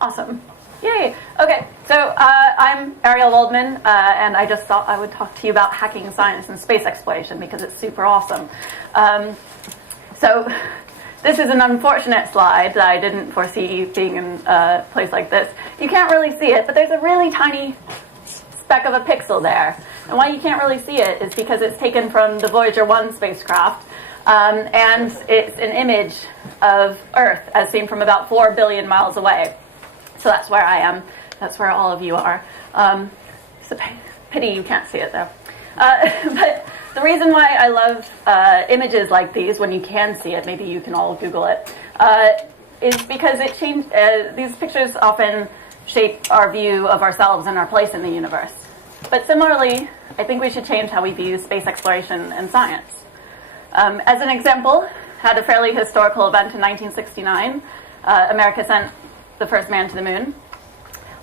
Awesome. Yay. Okay, so I'm Ariel Waldman, and I just thought I would talk to you about hacking science and space exploration because it's super awesome. So this is an unfortunate slide that I didn't foresee being in a place like this. You can't really see it, but there's a really tiny speck of a pixel there. And why you can't really see it is because it's taken from the Voyager 1 spacecraft, and it's an image of Earth as seen from about 4 billion miles away. So that's where I am. That's where all of you are. It's a pity you can't see it, though. But the reason why I love images like these, when you can see it, maybe you can all Google it, is because it changed. These pictures often shape our view of ourselves and our place in the universe. But similarly, I think we should change how we view space exploration and science. As an example, had a fairly historical event in 1969. America sent the first man to the moon.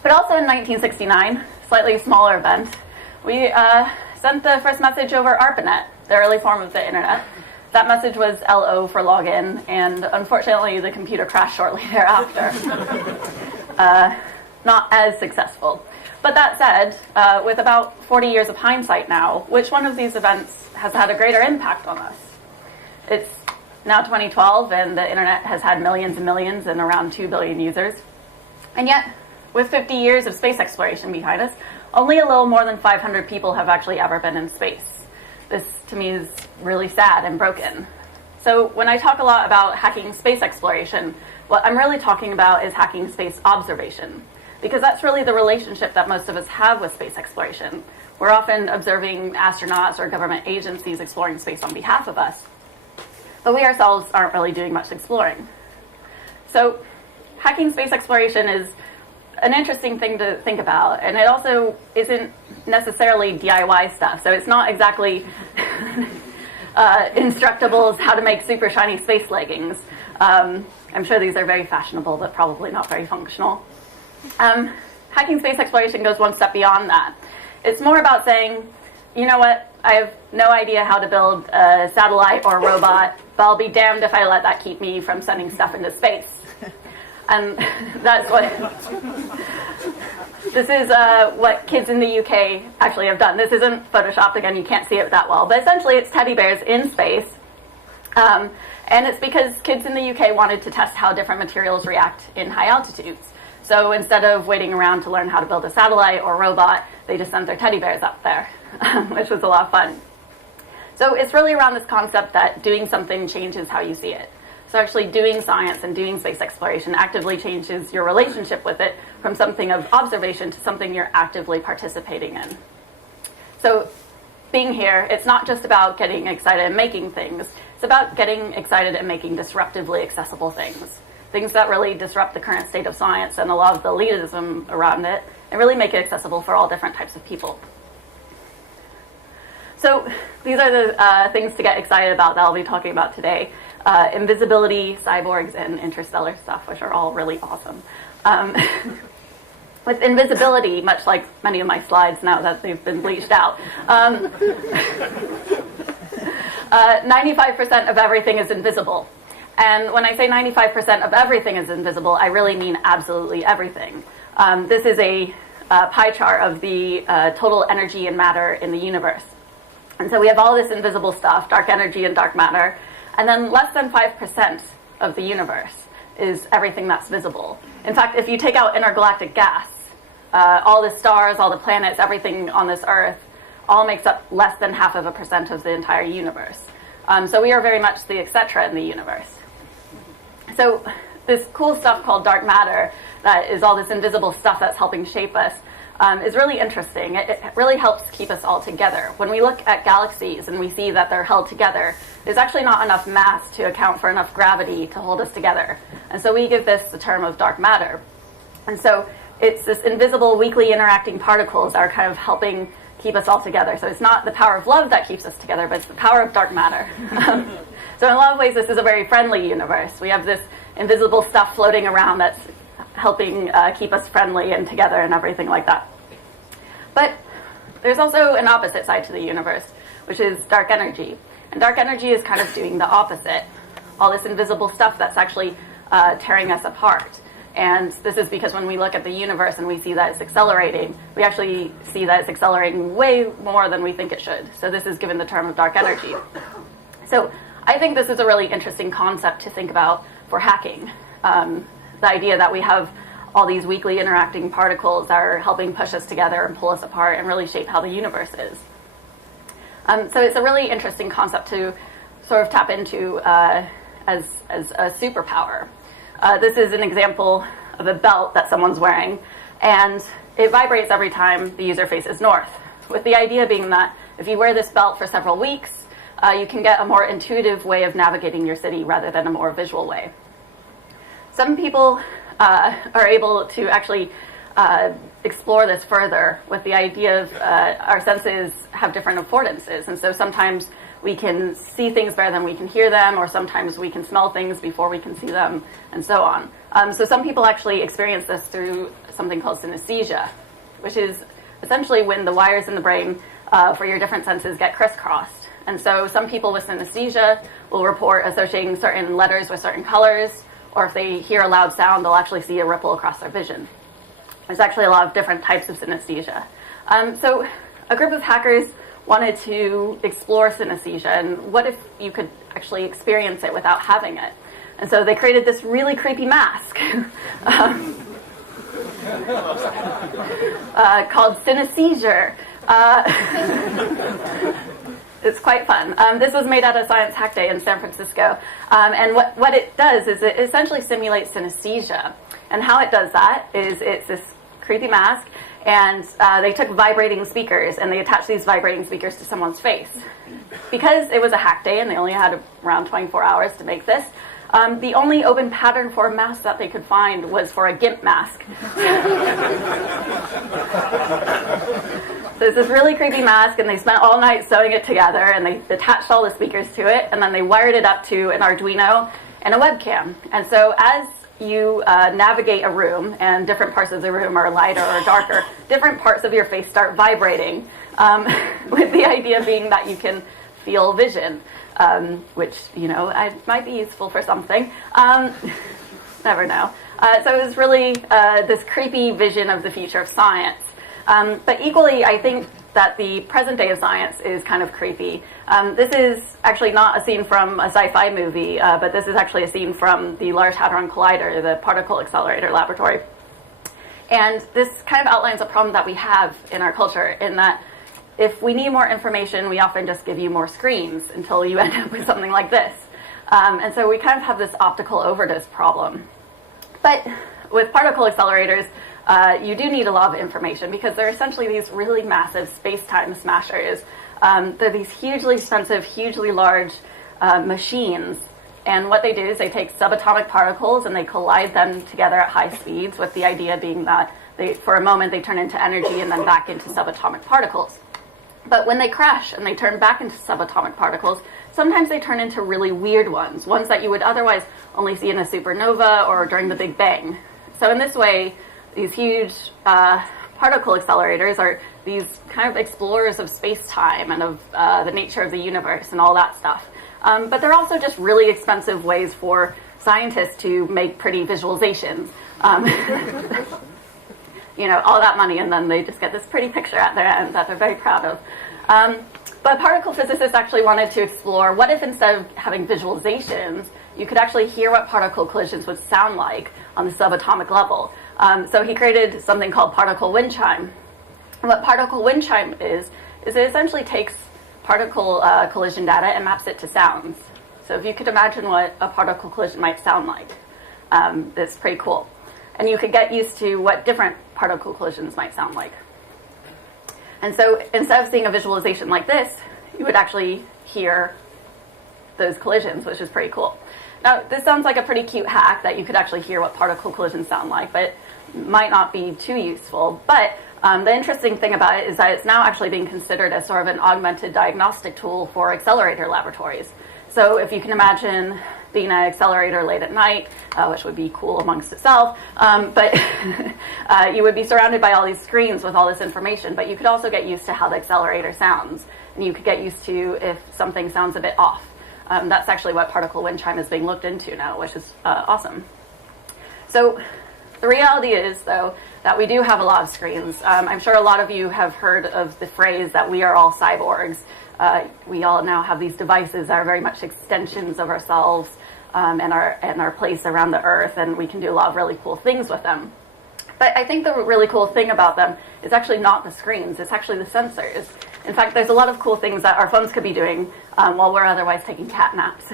But also in 1969, slightly smaller event, we sent the first message over ARPANET, the early form of the internet. That message was LO for login, and unfortunately the computer crashed shortly thereafter. Not as successful. But that said, with about 40 years of hindsight now, which one of these events has had a greater impact on us? It's now 2012, and the internet has had millions and millions and around 2 billion users. And yet, with 50 years of space exploration behind us, only a little more than 500 people have actually ever been in space. This, to me, is really sad and broken. So when I talk a lot about hacking space exploration, what I'm really talking about is hacking space observation, because that's really the relationship that most of us have with space exploration. We're often observing astronauts or government agencies exploring space on behalf of us, but we ourselves aren't really doing much exploring. So hacking space exploration is an interesting thing to think about, and it also isn't necessarily DIY stuff. So it's not exactly instructables how to make super shiny space leggings. I'm sure these are very fashionable, but probably not very functional. Hacking space exploration goes one step beyond that. It's more about saying, you know what, I have no idea how to build a satellite or a robot, but I'll be damned if I let that keep me from sending stuff into space. And that's what this is what kids in the UK actually have done. This isn't photoshopped, again, you can't see it that well, but essentially it's teddy bears in space. And it's because kids in the UK wanted to test how different materials react in high altitudes. So instead of waiting around to learn how to build a satellite or robot, they just sent their teddy bears up there, which was a lot of fun. So it's really around this concept that doing something changes how you see it. So actually doing science and doing space exploration actively changes your relationship with it from something of observation to something you're actively participating in. So being here, it's not just about getting excited and making things. It's about getting excited and making disruptively accessible things. Things that really disrupt the current state of science and a lot of the elitism around it, and really make it accessible for all different types of people. So these are the things to get excited about that I'll be talking about today. Invisibility, cyborgs, and interstellar stuff, which are all really awesome. With invisibility, much like many of my slides now that they've been bleached out, 95% of everything is invisible. And when I say 95% of everything is invisible, I really mean absolutely everything. This is a pie chart of the total energy and matter in the universe. And so we have all this invisible stuff, dark energy and dark matter, and then less than 5% of the universe is everything that's visible. In fact, if you take out intergalactic gas, all the stars, all the planets, everything on this Earth, all makes up less than 0.5% of the entire universe. So we are very much the etc. in the universe. So this cool stuff called dark matter, that is all this invisible stuff that's helping shape us, is really interesting. It really helps keep us all together. When we look at galaxies and we see that they're held together, there's actually not enough mass to account for enough gravity to hold us together. And so we give this the term of dark matter. And so it's this invisible, weakly interacting particles that are kind of helping keep us all together. So it's not the power of love that keeps us together, but it's the power of dark matter. So in a lot of ways, this is a very friendly universe. We have this invisible stuff floating around that's helping keep us friendly and together and everything like that. But there's also an opposite side to the universe, which is dark energy. And dark energy is kind of doing the opposite. All this invisible stuff that's actually tearing us apart. And this is because when we look at the universe and we see that it's accelerating, we actually see that it's accelerating way more than we think it should. So this is given the term of dark energy. So I think this is a really interesting concept to think about for hacking. The idea that we have all these weakly interacting particles that are helping push us together and pull us apart and really shape how the universe is. So it's a really interesting concept to sort of tap into as a superpower. This is an example of a belt that someone's wearing, and it vibrates every time the user faces north, with the idea being that if you wear this belt for several weeks, you can get a more intuitive way of navigating your city rather than a more visual way. Some people are able to actually explore this further with the idea of our senses have different affordances, and so sometimes we can see things better than we can hear them, or sometimes we can smell things before we can see them, and so on. So some people actually experience this through something called synesthesia, which is essentially when the wires in the brain for your different senses get crisscrossed. And so some people with synesthesia will report associating certain letters with certain colors, or if they hear a loud sound, they'll actually see a ripple across their vision. There's actually a lot of different types of synesthesia. So a group of hackers wanted to explore synesthesia, and what if you could actually experience it without having it? And so they created this really creepy mask called synesthesia. It's quite fun. This was made at a Science Hack Day in San Francisco. And what it does is it essentially simulates synesthesia. And how it does that is it's this creepy mask, and they took vibrating speakers and they attached these vibrating speakers to someone's face. Because it was a hack day and they only had around 24 hours to make this, the only open pattern for a mask that they could find was for a GIMP mask. So it's this really creepy mask, and they spent all night sewing it together, and they attached all the speakers to it, and then they wired it up to an Arduino and a webcam. And so as you navigate a room, and different parts of the room are lighter or darker, different parts of your face start vibrating, with the idea being that you can feel vision, which, might be useful for something. Never know. So it was really this creepy vision of the future of science. But equally, I think that the present day of science is kind of creepy. This is actually not a scene from a sci-fi movie, but this is actually a scene from the Large Hadron Collider, the particle accelerator laboratory. And this kind of outlines a problem that we have in our culture, in that if we need more information, we often just give you more screens until you end up with something like this. And so we kind of have this optical overdose problem. But with particle accelerators, you do need a lot of information because they're essentially these really massive space-time smashers. They're these hugely expensive, hugely large machines. And what they do is they take subatomic particles and they collide them together at high speeds, with the idea being that for a moment they turn into energy and then back into subatomic particles. But when they crash and they turn back into subatomic particles, sometimes they turn into really weird ones that you would otherwise only see in a supernova or during the Big Bang. So in this way, these huge particle accelerators are these kind of explorers of space-time and of the nature of the universe and all that stuff. But they're also just really expensive ways for scientists to make pretty visualizations. All that money, and then they just get this pretty picture at their end that they're very proud of. But particle physicists actually wanted to explore, what if instead of having visualizations, you could actually hear what particle collisions would sound like on the subatomic level. So he created something called particle wind chime. And what particle wind chime is it essentially takes particle collision data and maps it to sounds. So if you could imagine what a particle collision might sound like, it's pretty cool. And you could get used to what different particle collisions might sound like. And so instead of seeing a visualization like this, you would actually hear those collisions, which is pretty cool. Now, this sounds like a pretty cute hack that you could actually hear what particle collisions sound like, but it might not be too useful. But the interesting thing about it is that it's now actually being considered as sort of an augmented diagnostic tool for accelerator laboratories. So if you can imagine being an accelerator late at night, which would be cool amongst itself, but you would be surrounded by all these screens with all this information, but you could also get used to how the accelerator sounds, and you could get used to if something sounds a bit off. That's actually what particle wind chime is being looked into now, which is awesome. So The reality is, though, that we do have a lot of screens. I'm sure a lot of you have heard of the phrase that we are all cyborgs. We all now have these devices that are very much extensions of ourselves and our place around the Earth, and we can do a lot of really cool things with them. But I think the really cool thing about them is actually not the screens, it's actually the sensors. In fact, there's a lot of cool things that our phones could be doing while we're otherwise taking cat naps.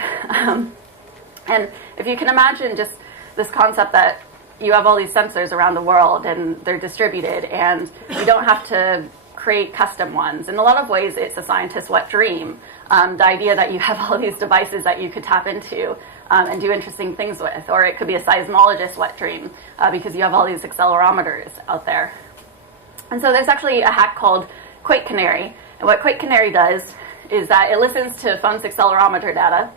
And if you can imagine just this concept that you have all these sensors around the world and they're distributed and you don't have to create custom ones. In a lot of ways, it's a scientist's wet dream. The idea that you have all these devices that you could tap into and do interesting things with. Or it could be a seismologist's wet dream because you have all these accelerometers out there. And so there's actually a hack called Quake Canary. And what Quake Canary does is that it listens to phone's accelerometer data,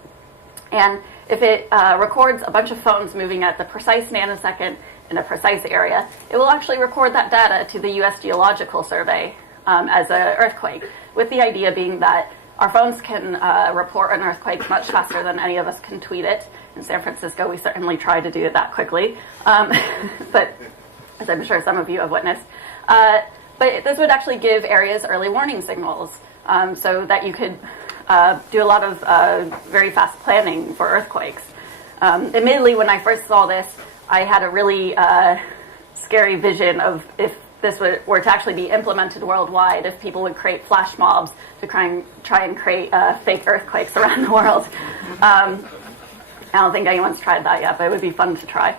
and if it records a bunch of phones moving at the precise nanosecond in a precise area, it will actually record that data to the U.S. Geological Survey as an earthquake, with the idea being that our phones can report an earthquake much faster than any of us can tweet it. In San Francisco, we certainly try to do it that quickly, but as I'm sure some of you have witnessed. But this would actually give areas early warning signals so that you could do a lot of very fast planning for earthquakes. Admittedly, when I first saw this, I had a really scary vision of if this were to actually be implemented worldwide, if people would create flash mobs to try and create fake earthquakes around the world. I don't think anyone's tried that yet, but it would be fun to try.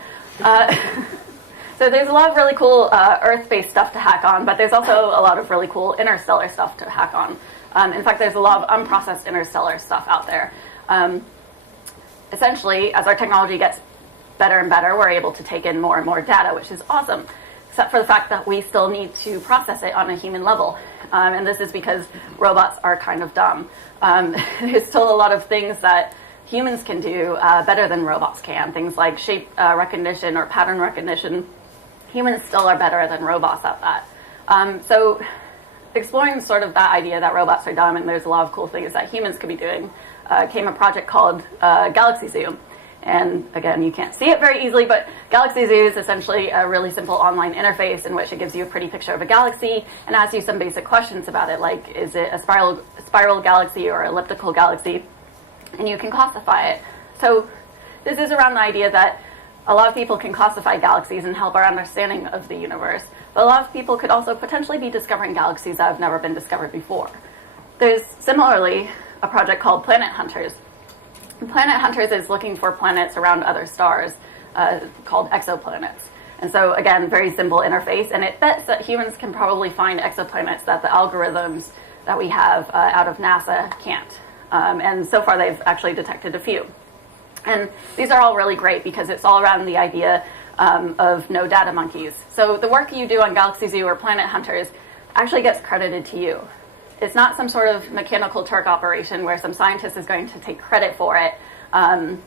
So there's a lot of really cool Earth-based stuff to hack on, but there's also a lot of really cool interstellar stuff to hack on. In fact, there's a lot of unprocessed interstellar stuff out there. Essentially, as our technology gets better and better, we're able to take in more and more data, which is awesome, except for the fact that we still need to process it on a human level. And this is because robots are kind of dumb. There's still a lot of things that humans can do better than robots can, things like shape recognition or pattern recognition. Humans still are better than robots at that. So exploring sort of that idea that robots are dumb and there's a lot of cool things that humans could be doing came a project called Galaxy Zoo. And again, you can't see it very easily, but Galaxy Zoo is essentially a really simple online interface in which it gives you a pretty picture of a galaxy and asks you some basic questions about it, like is it a spiral galaxy or elliptical galaxy? And you can classify it. So this is around the idea that a lot of people can classify galaxies and help our understanding of the universe, but a lot of people could also potentially be discovering galaxies that have never been discovered before. There's similarly a project called Planet Hunters. Planet Hunters is looking for planets around other stars called exoplanets. And so again, very simple interface, and it bets that humans can probably find exoplanets that the algorithms that we have out of NASA can't. And so far they've actually detected a few. And these are all really great because it's all around the idea of no data monkeys. So the work you do on Galaxy Zoo or Planet Hunters actually gets credited to you. It's not some sort of mechanical Turk operation where some scientist is going to take credit for it and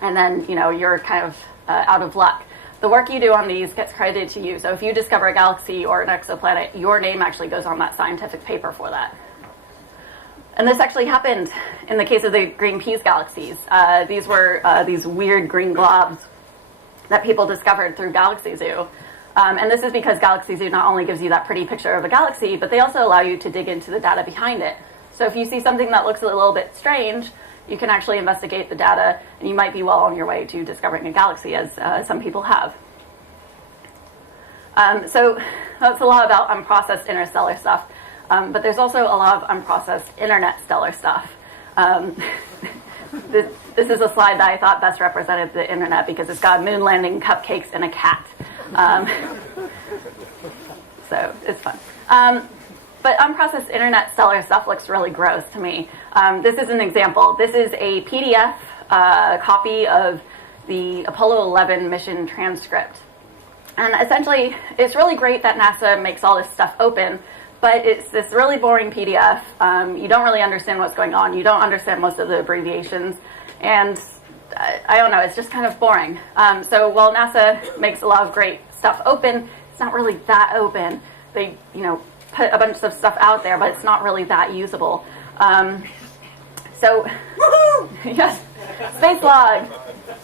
then you're kind of out of luck. The work you do on these gets credited to you. So if you discover a galaxy or an exoplanet, your name actually goes on that scientific paper for that. And this actually happened in the case of the green peas galaxies. These were these weird green globs that people discovered through Galaxy Zoo. And this is because Galaxy Zoo not only gives you that pretty picture of a galaxy, but they also allow you to dig into the data behind it. So if you see something that looks a little bit strange, you can actually investigate the data, and you might be well on your way to discovering a galaxy, as some people have. So that's a lot about unprocessed interstellar stuff. But there's also a lot of unprocessed internet stellar stuff. This is a slide that I thought best represented the internet because it's got moon landing cupcakes and a cat. So it's fun. But unprocessed internet stellar stuff looks really gross to me. This is an example. This is a PDF copy of the Apollo 11 mission transcript. And essentially, it's really great that NASA makes all this stuff open, but it's this really boring PDF. You don't really understand what's going on. You don't understand most of the abbreviations. And I don't know, it's just kind of boring. So while NASA makes a lot of great stuff open, it's not really that open. They, put a bunch of stuff out there, but it's not really that usable. So Yes, space log.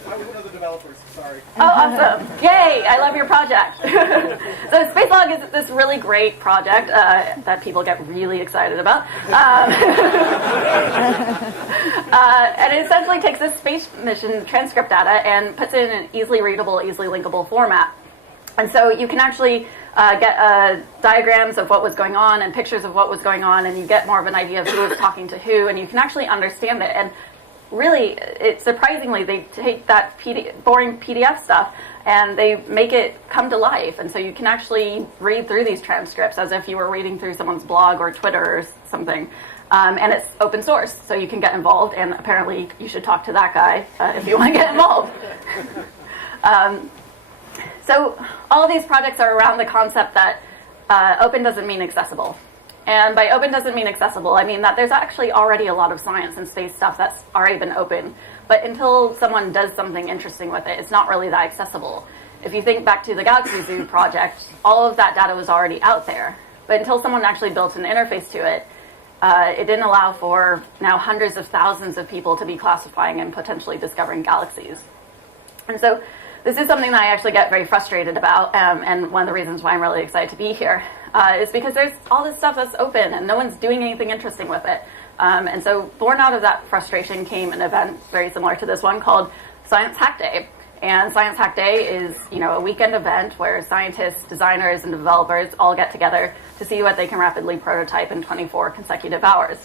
I'm one of the developers, sorry. Oh, awesome. Yay, I love your project. So space log is this really great project that people get really excited about. And it essentially takes this space mission transcript data and puts it in an easily readable, easily linkable format. And so you can actually get diagrams of what was going on and pictures of what was going on, and you get more of an idea of who was talking to who, and you can actually understand it. And really, surprisingly, they take that boring PDF stuff and they make it come to life. And so you can actually read through these transcripts as if you were reading through someone's blog or Twitter or something. And it's open source, so you can get involved. And apparently, you should talk to that guy if you want to get involved. So all of these projects are around the concept that open doesn't mean accessible. And by open doesn't mean accessible, I mean that there's actually already a lot of science and space stuff that's already been open. But until someone does something interesting with it, it's not really that accessible. If you think back to the Galaxy Zoo project, all of that data was already out there. But until someone actually built an interface to it, it didn't allow for now hundreds of thousands of people to be classifying and potentially discovering galaxies. And so this is something that I actually get very frustrated about, and one of the reasons why I'm really excited to be here is because there's all this stuff that's open and no one's doing anything interesting with it. And so born out of that frustration came an event very similar to this one called Science Hack Day. And Science Hack Day is, a weekend event where scientists, designers, and developers all get together to see what they can rapidly prototype in 24 consecutive hours.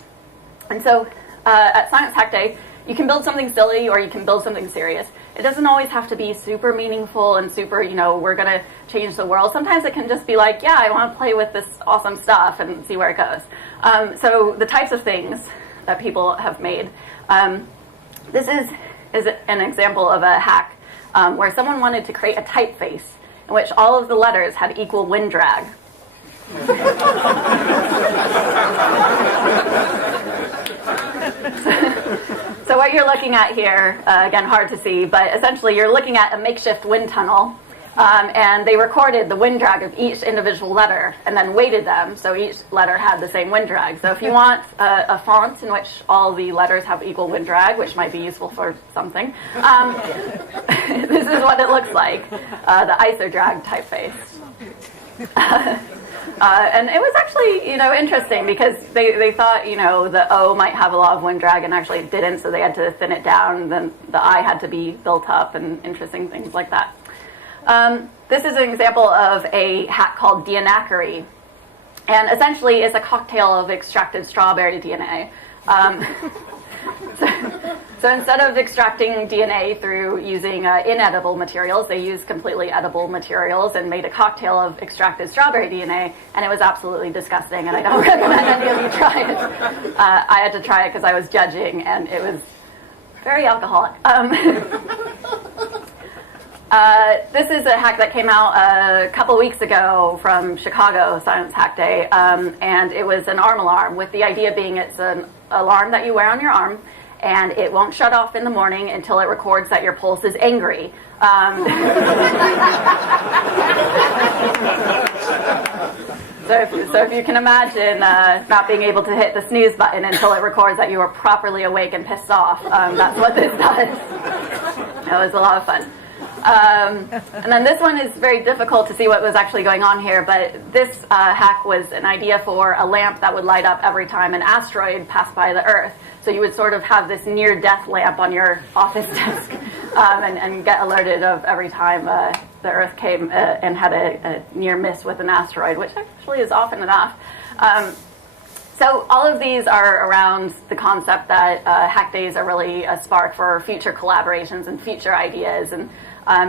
And so at Science Hack Day, you can build something silly or you can build something serious. It doesn't always have to be super meaningful and super, we're going to change the world. Sometimes it can just be like, yeah, I want to play with this awesome stuff and see where it goes. So the types of things that people have made. This is an example of a hack where someone wanted to create a typeface in which all of the letters had equal wind drag. So what you're looking at here, again, hard to see, but essentially you're looking at a makeshift wind tunnel, and they recorded the wind drag of each individual letter and then weighted them so each letter had the same wind drag. So if you want a font in which all the letters have equal wind drag, which might be useful for something, this is what it looks like, the isodrag typeface. And it was actually, interesting because they thought, the O might have a lot of wind drag and actually it didn't, so they had to thin it down, and then the I had to be built up and interesting things like that. This is an example of a hack called Deanacery, and essentially it's a cocktail of extracted strawberry DNA. So instead of extracting DNA through using inedible materials, they used completely edible materials and made a cocktail of extracted strawberry DNA, and it was absolutely disgusting, and I don't recommend any of you try it. I had to try it because I was judging, and it was very alcoholic. This is a hack that came out a couple weeks ago from Chicago, Science Hack Day, and it was an arm alarm, with the idea being it's an alarm that you wear on your arm, and it won't shut off in the morning until it records that your pulse is angry. So if you can imagine not being able to hit the snooze button until it records that you are properly awake and pissed off, that's what this does. It was a lot of fun. And then this one is very difficult to see what was actually going on here, but this hack was an idea for a lamp that would light up every time an asteroid passed by the Earth. So you would sort of have this near-death lamp on your office desk and get alerted of every time the Earth came and had a near miss with an asteroid, which actually is often enough. So all of these are around the concept that hack days are really a spark for future collaborations and future ideas, and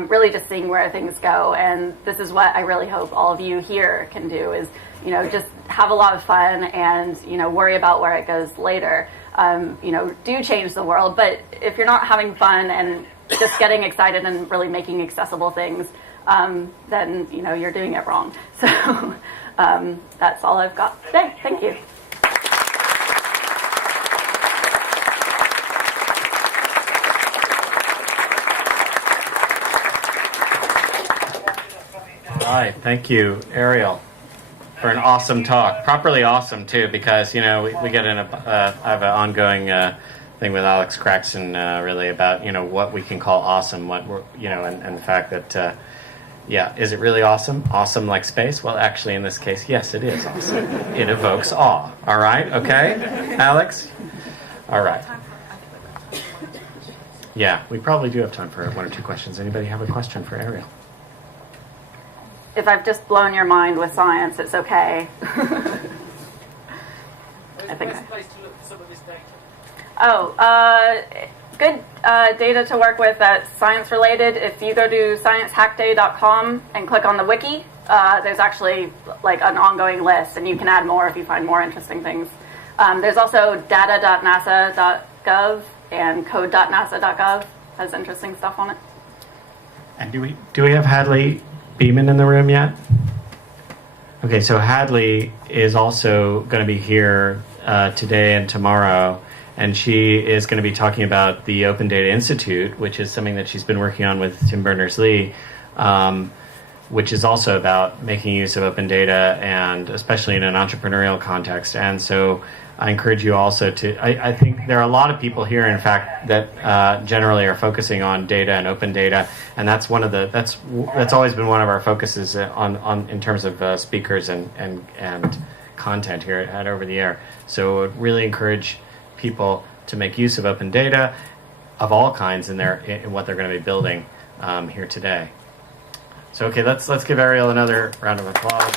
really just seeing where things go. And this is what I really hope all of you here can do is, just have a lot of fun and, worry about where it goes later. Do change the world, but if you're not having fun and just getting excited and really making accessible things, then, you're doing it wrong. So that's all I've got today. Thank you. All right, thank you, Ariel, for an awesome talk. Properly awesome, too, because, we get I have an ongoing thing with Alex Craxton, really about what we can call awesome, what we're and the fact that is it really awesome? Awesome like space? Well, actually, in this case, yes, it is awesome. It evokes awe. All right, okay, Alex. All right. Yeah, we probably do have time for one or two questions. Anybody have a question for Ariel? If I've just blown your mind with science, it's okay. Where's I the think best place to look for some of this data? Good data to work with that's science related. If you go to sciencehackday.com and click on the wiki, there's actually like an ongoing list, and you can add more if you find more interesting things. There's also data.nasa.gov and code.nasa.gov has interesting stuff on it. And do we have Hadley Beeman in the room yet? Okay, so Hadley is also going to be here today and tomorrow, and she is going to be talking about the Open Data Institute, which is something that she's been working on with Tim Berners-Lee, which is also about making use of open data, and especially in an entrepreneurial context. And so I encourage you also to, I think there are a lot of people here, in fact, that generally are focusing on data and open data, and that's always been one of our focuses on in terms of speakers and content here at Over the Air. So really encourage people to make use of open data of all kinds in what they're going to be building here today. So okay, let's give Ariel another round of applause.